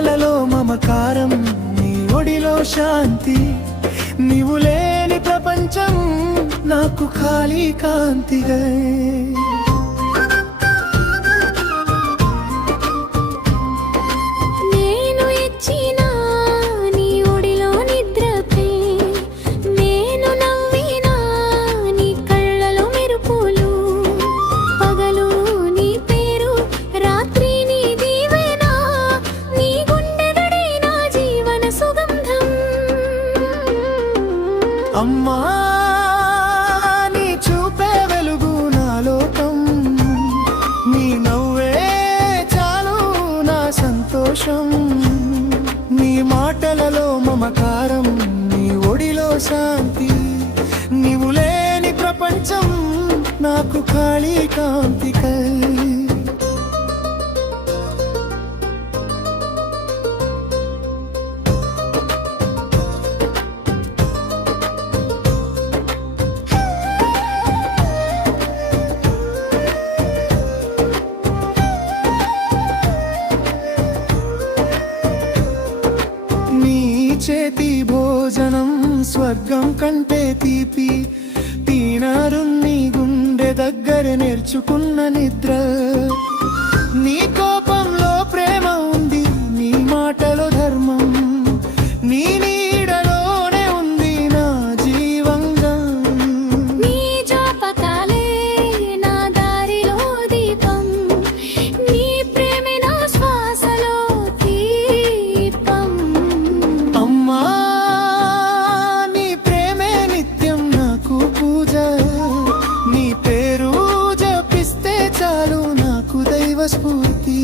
మాటలలో మమకారం, నీ ఒడిలో శాంతి. నీవు లేని ప్రపంచం నాకు ఖాళీ కాంతిగా. అమ్మా నీ చూపే వెలుగు నా లోకం, నీ నవ్వే చాలు నా సంతోషం. నీ మాటలలో మమకారం, నీ ఒడిలో శాంతి. నీవు లేని ప్రపంచం నాకు ఖాళీ కాంతికై. చేతి భోజనం స్వర్గం కంటే తీపి, తినరున్ని గుండె దగ్గర నేర్చుకున్న నిద్ర. నీ కోపంలో ప్రేమ ఉంది, నీ మాటలో ధర్మం, నీ నీడలోనే ఉంది నా జీవంగం. నీ జ్ఞాపకాలే నా దారిలో దీపం, నీ ప్రేమే నా శ్వాసలో దీపం. అమ్మా నీ ప్రేమే నిత్యం నాకు పూజ, నీ పేరు జపిస్తే చాలు నాకు దైవ స్ఫూర్తి.